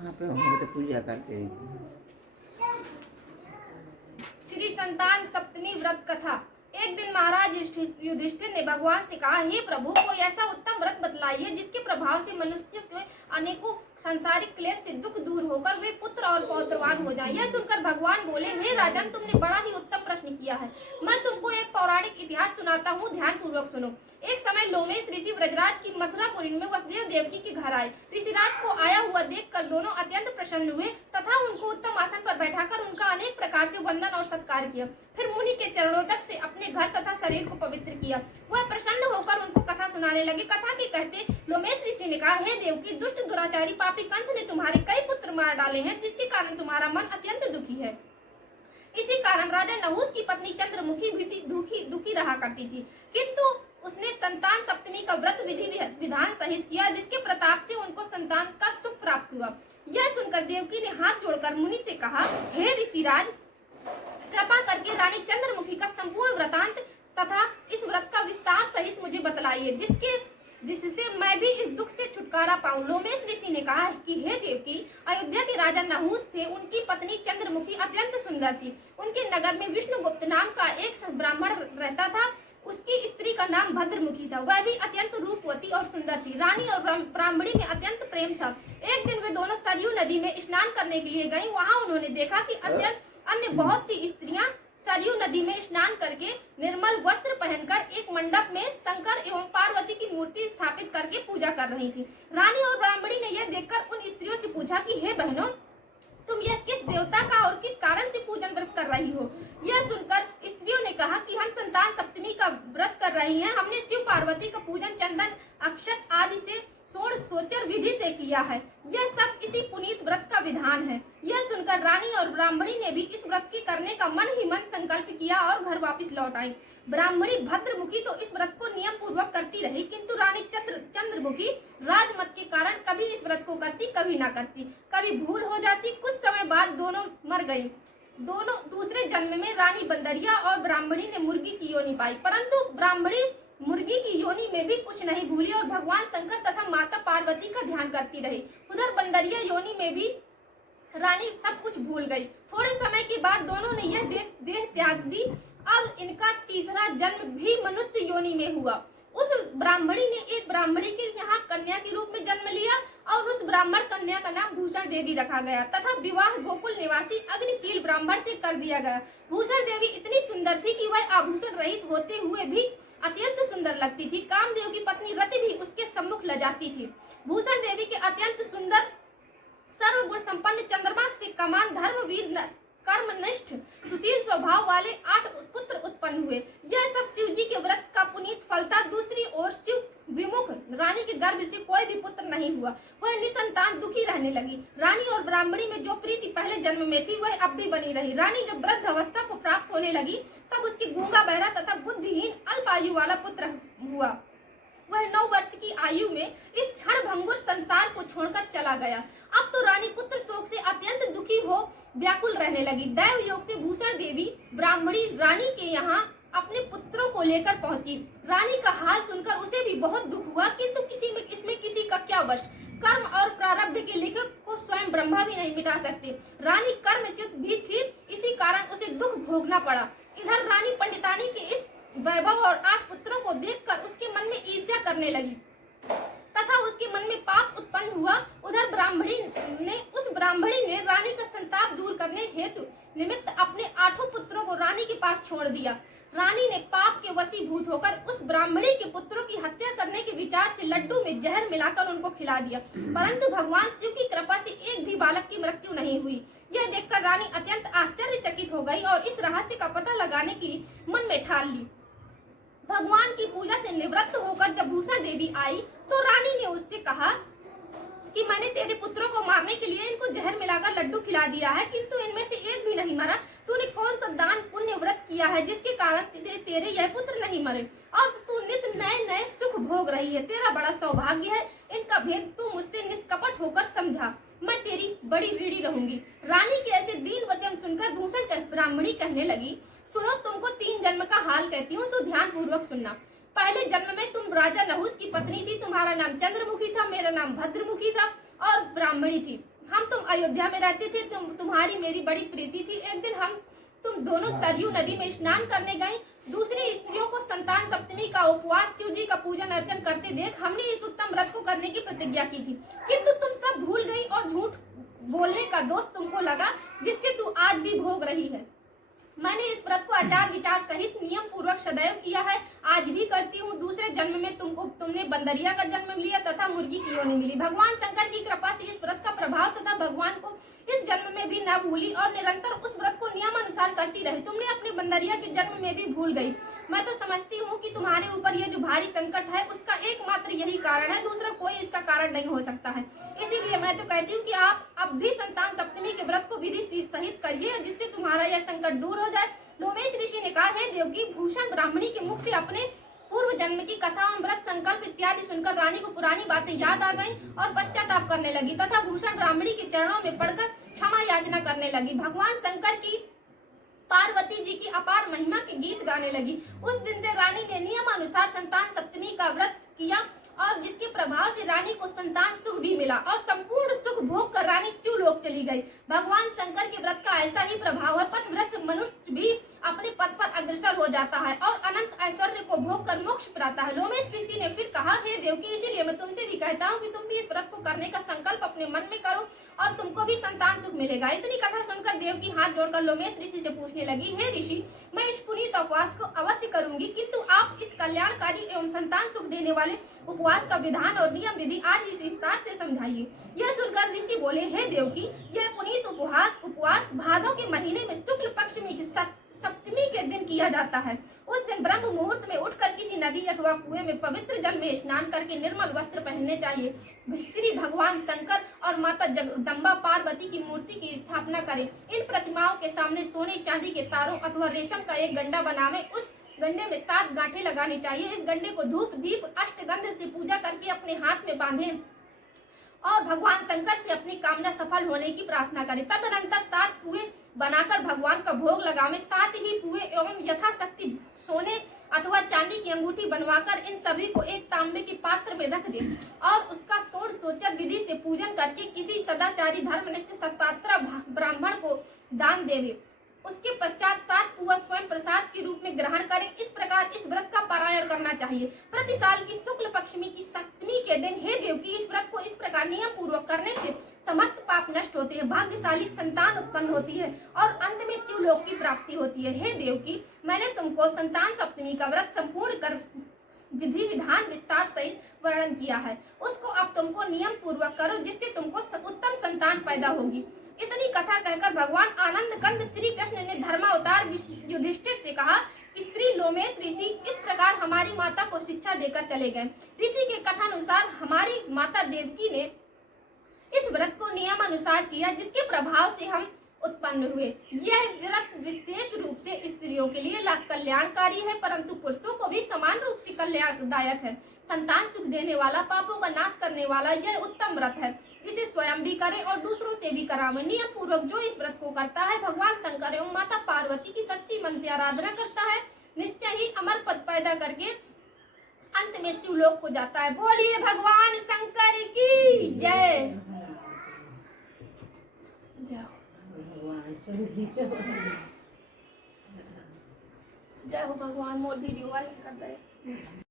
वहाँ पे होंगे तो पूजा करते रहिए। श्री संतान सप्तमी व्रत कथा। एक दिन महाराज युधिष्ठिर ने भगवान से कहा, हे प्रभु, कोई ऐसा उत्तम व्रत बतलाइए जिसके प्रभाव से मनुष्य के अनेकों सांसारिक क्लेश से दुख दूर होकर वे पुत्र और पौत्रवान हो जाएं। यह सुनकर भगवान बोले, हे राजन, तुमने बड़ा ही उत्तम प्रश्न किया है। मैं तुमको एक पौराणिक इतिहास सुनाता हूँ, ध्यान पूर्वक सुनो। एक समय लोमेश ऋषि ब्रजराज की मथुरापुरी में वसुदेव देवकी के घर आए। ऋषिराज को आया हुआ देखकर दोनों अत्यंत प्रसन्न हुए तथा उनको उत्तम आसन पर बैठाकर उनका अनेक प्रकार से वंदन और सत्कार किया। फिर मुनि के चरणों तक से अपने घर तथा शरीर को पवित्र किया। वह प्रसन्न होकर उनको कथा सुनाने लगे। कथा के कहते लोमेश ऋषि ने कहा, हे देवकी, दुष्ट दुराचारी पापी कंस ने तुम्हारे कई पुत्र मार डाले हैं, जिसके कारण तुम्हारा मन अत्यंत दुखी है। इसी कारण राजा नहुस की पत्नी चंद्रमुखी भी दुखी रहा करती थी, किंतु उसने संतान सप्तमी का व्रत विधि विधान सहित किया, जिसके प्रताप से उनको संतान का सुख प्राप्त हुआ। यह सुनकर देवकी ने हाथ जोड़कर मुनि से कहा, हे ऋषिराज, कृपा करके रानी चंद्रमुखी का संपूर्ण वृतांत तथा इस व्रत का विस्तार सहित मुझे बतलाइए, जिससे मैं भी इस दुख से छुटकारा पाऊं। लोमेश ऋषि ने कहा कि हे देवकी, अयोध्या के राजा नहुस थे, उनकी पत्नी चंद्रमुखी अत्यंत सुंदर थी। उनके नगर में विष्णुगुप्त नाम का एक ब्राह्मण रहता था। उसकी स्त्री का नाम भद्रमुखी था। वह भी अत्यंत रूपवती और सुंदर थी। रानी और ब्राह्मणी में अत्यंत प्रेम था। एक दिन वे दोनों सरयू नदी में स्नान करने के लिए गईं। वहां उन्होंने देखा कि अत्यंत अन्य बहुत सी स्त्रियां सरयू नदी में स्नान करके निर्मल वस्त्र पहनकर एक मंडप में शंकर एवं पार्वती की मूर्ति स्थापित करके पूजा कर रही थी। रानी और ब्राह्मणी ने यह देखकर उन स्त्रियों से पूछा कि हे बहनों, तुम यह किस देवता का और किस कारण से पूजन व्रत कर रही हो? यह सुनकर स्त्रियों ने कहा कि हम संतान सप्तमी का व्रत कर रही हैं। हमने शिव पार्वती का पूजन चंदन, अक्षत आदि से सोचर विधि से किया है। यह सब इसी पुनीत व्रत का विधान है। यह सुनकर रानी और ब्राह्मणी ने भी इस व्रत के करने का मन ही मन संकल्प किया और घर वापस लौट आई। ब्राह्मणी भद्रमुखी तो इस व्रत को नियम पूर्वक करती रही, किंतु रानी चंद्रमुखी राजमत के कारण कभी इस व्रत को करती, कभी ना करती, कभी भूल हो जाती। कुछ समय बाद दोनों मर गई। दोनों दूसरे जन्म में रानी बंदरिया और ब्राह्मणी ने मुर्गी की योनि पाई, परंतु ब्राह्मणी मुर्गी की योनि में भी कुछ नहीं भूली और भगवान शंकर तथा माता पार्वती का ध्यान करती रही। उधर बंदरिया योनि में भी रानी सब कुछ भूल गई। थोड़े समय के बाद दोनों ने यह देह त्याग दी। अब इनका तीसरा जन्म भी मनुष्य योनि में हुआ। उस ब्राह्मणी ने एक ब्राह्मणी के यहाँ कन्या के रूप में जन्म लिया और उस ब्राह्मण कन्या का नाम भूषण देवी रखा गया तथा विवाह गोकुल निवासी अग्निशील ब्राह्मण से कर दिया गया। भूषण देवी इतनी सुंदर थी कि वह आभूषण रहित होते हुए भी अत्यंत सुंदर लगती थी। कामदेव की पत्नी रति भी उसके सम्मुख लजाती थी। भूषण देवी के अत्यंत सुंदर सर्वगुण संपन्न चंद्रमा से कमान धर्मवीर कर्मनिष्ठ सुशील स्वभाव वाले 8 पुत्र उत्पन्न हुए। यह सब शिव जी के व्रत का पुनीत फल था। दूसरी ओर शिव विमुख रानी के गर्भ से कोई भी पुत्र नहीं हुआ। वह निसंतान दुखी रहने लगी। रानी और ब्राह्मणी में जो प्रीति पहले जन्म में थी वह अब भी बनी रही। रानी जब वृद्ध अवस्था को प्राप्त होने लगी तब उसकी गूंगा बहरा तथा बुद्धिहीन अल्प आयु वाला पुत्र हुआ। वह 9 वर्ष की आयु में इस क्षण भंगुर संसार को छोड़कर चला गया। अब तो रानी पुत्र शोक से अत्यंत दुखी हो व्याकुल रहने लगी। दैव योग से भूषण देवी ब्राह्मणी रानी के यहाँ अपने पुत्रों को लेकर पहुंची। रानी का हाल सुनकर उसे भी बहुत दुख हुआ, किंतु इसमें किसी का क्या वश। कर्म और प्रारब्ध के लेखक को स्वयं ब्रह्मा भी नहीं मिटा सकते। रानी कर्मच्युत भी थी, इसी कारण उसे दुख भोगना पड़ा। इधर रानी पंडितानी के इस वैभव और 8 पुत्रों को देखकर उसके मन में ईर्ष्या करने लगी तथा उसके मन में पाप उत्पन्न हुआ। उधर ब्राह्मणी ने रानी का संताप दूर करने हेतु निमित्त अपने 8 पुत्रों को रानी के पास छोड़ दिया। रानी ने पाप के वशीभूत होकर उस ब्राह्मणी के पुत्रों की हत्या करने के विचार से लड्डू में जहर मिलाकर उनको खिला दिया, परंतु भगवान शिव की कृपा से एक भी बालक की मृत्यु नहीं हुई। यह देखकर रानी अत्यंत आश्चर्यचकित हो गई और इस रहस्य का पता लगाने की मन में ठान ली। भगवान की पूजा से निवृत्त होकर जब भूषण देवी आई तो रानी ने उससे कहा कि मैंने तेरे पुत्रों को मारने के लिए इनको जहर मिलाकर लड्डू खिला दिया है, किंतु इनमें से एक भी नहीं मरा। तूने कौन सा दान पुण्य व्रत किया है जिसके कारण तेरे यह पुत्र नहीं मरे और तू नित्य नए नए सुख भोग रही है? तेरा बड़ा सौभाग्य है। इनका भेद तू मुझसे निष्कपट होकर समझा। मैं तेरी बड़ी ऋणी रहूंगी। रानी के ऐसे दीन वचन सुनकर भूषण ब्राह्मणी कहने लगी, सुनो, तुमको 3 जन्म का हाल कहती हूँ, सो ध्यान पूर्वक सुनना। पहले जन्म में तुम राजा नहुस की पत्नी थी। तुम्हारा नाम चंद्रमुखी था, मेरा नाम भद्रमुखी था और ब्राह्मणी थी। हम तो अयोध्या में रहते थे, तुम्हारी मेरी बड़ी प्रीति थी। एक दिन तुम दोनों सरयू नदी में स्नान करने गए। दूसरी स्त्रियों को संतान सप्तमी का उपवास, शिव जी का पूजन अर्चन करते देख हमने इस उत्तम व्रत को करने की प्रतिज्ञा की थी, किंतु तुम सब भूल गई और झूठ बोलने का दोष तुमको लगा, जिससे तू आज भी भोग रही है। मैंने इस व्रत को आचार विचार सहित नियम पूर्वक सदैव किया है, आज भी करती हूँ। दूसरे जन्म में तुमने बंदरिया का जन्म लिया तथा मुर्गी की योनि मिली। भगवान शंकर की कृपा से इस व्रत का प्रभाव तथा भगवान को इस जन्म में भी न भूली और निरंतर उस व्रत को नियमानुसार करती रही। तुमने अपने बंदरिया के जन्म में भी भूल गई। मैं तो समझती हूँ कि तुम्हारे ऊपर यह जो भारी संकट है उसका एकमात्र यही कारण है, दूसरा कोई इसका कारण नहीं हो सकता है। इसीलिए मैं तो कहती हूँ कि आप अब भी संतान सप्तमी के व्रत को विधि सहित करिए, जिससे तुम्हारा यह संकट दूर हो जाए। लोमेश ऋषि ने कहा, हे देवकी, भूषण ब्राह्मणी के मुख से अपने पूर्व जन्म की कथा, व्रत संकल्प इत्यादि सुनकर रानी को पुरानी बातें याद आ गईं और पश्चाताप करने लगी तथा भूषण ब्राह्मणी के चरणों में पड़कर क्षमा याचना करने लगी। भगवान शंकर की पार्वती जी की अपार महिमा के गीत गाने लगी। उस दिन से रानी ने नियमानुसार संतान सप्तमी का व्रत किया और जिसके प्रभाव से रानी को संतान सुख भी मिला और संपूर्ण सुख भोग कर रानी शिवलोक चली गई। भगवान शंकर के व्रत का ऐसा ही प्रभाव है, पथभ्रष्ट मनुष्य भी अपने पद पर अग्रसर हो जाता है और अनंत ऐश्वर्य को भोग कर मोक्ष पाता है। लोमेश ऋषि ने फिर कहा, हे देवकी, इसीलिए मैं तुमसे भी कहता हूँ कि तुम भी इस व्रत को करने का संकल्प अपने मन में करो और तुमको भी संतान सुख मिलेगा। इतनी कथा सुनकर देवकी हाथ जोड़कर लोमेश ऋषि से पूछने लगी, हे ऋषि, मैं इस पुनीत उपवास को अवश्य करूंगी, किंतु आप इस कल्याणकारी एवं संतान सुख देने वाले उपवास का विधान और नियम विधि आज इस विस्तार से समझाइए। यह सुनकर ऋषि बोले, हे देवकी, यह पुनीत उपवास भादों के महीने में शुक्ल पक्ष में सप्तमी के दिन किया जाता है। उस दिन ब्रह्म मुहूर्त में उठकर किसी नदी अथवा कुएं में पवित्र जल में स्नान करके निर्मल वस्त्र पहनने चाहिए। श्री भगवान शंकर और माता जगदम्बा पार्वती की मूर्ति की स्थापना करें। इन प्रतिमाओं के सामने सोने चांदी के तारों अथवा रेशम का एक गंडा बनावे। उस गंडे में 7 गांठें लगानी चाहिए। इस गंडे को धूप दीप अष्टगंध से पूजा करके अपने हाथ में बांधें और भगवान शंकर से अपनी कामना सफल होने की प्रार्थना करें। तदनंतर 7 कुएं बनाकर भगवान का भोग लगावे। 7 ही कुएं एवं यथाशक्ति सोने अथवा चांदी की अंगूठी बनवाकर इन सभी को एक तांबे के पात्र में रख दे और उसका षोडशोपचार विधि से पूजन करके किसी सदाचारी धर्मनिष्ठ सत्पात्र ब्राह्मण को दान देवे। उसके पश्चात 7 पुआ स्वयं प्रसाद के रूप में ग्रहण करें। इस प्रकार इस व्रत का पारायण करना चाहिए। प्रति साल की शुक्ल पक्षमी की सप्तमी के दिन, हे देवकी, इस व्रत को इस प्रकार नियम पूर्वक करने से समस्त पाप नष्ट होते हैं, भाग्यशाली संतान उत्पन्न होती है और अंत में शिवलोक की प्राप्ति होती है। हे देवकी, मैंने तुमको संतान सप्तमी का व्रत संपूर्ण कर विधि विधान विस्तार सहित वर्णन किया है, उसको अब तुमको नियम पूर्वक करो, जिससे तुमको उत्तम संतान पैदा होगी। इतनी कथा कहकर भगवान आनंद कंद श्री कृष्ण ने धर्मावतार युधिष्ठिर से कहा कि श्री लोमेश ऋषि इस प्रकार हमारी माता को शिक्षा देकर चले गए। ऋषि के कथानुसार हमारी माता देवकी ने इस व्रत को नियमानुसार किया, जिसके प्रभाव से हम उत्पन्न हुए। यह व्रत विशेष रूप से स्त्रियों के लिए कल्याणकारी है, परंतु पुरुषों को भी समान रूप से कल्याणदायक है। संतान सुख देने वाला, पापों का नाश करने वाला यह उत्तम व्रत है, जिसे स्वयं भी करें और दूसरों से भी करावें। नियम पूर्वक जो इस व्रत को करता है, भगवान शंकर एवं माता पार्वती की सच्ची मन से आराधना करता है, निश्चय ही अमर पद पैदा करके अंत में शिवलोक को जाता है। बोलिए भगवान शंकर की जय। जय हो भगवान। मोर वीडियो वायरल कर दे।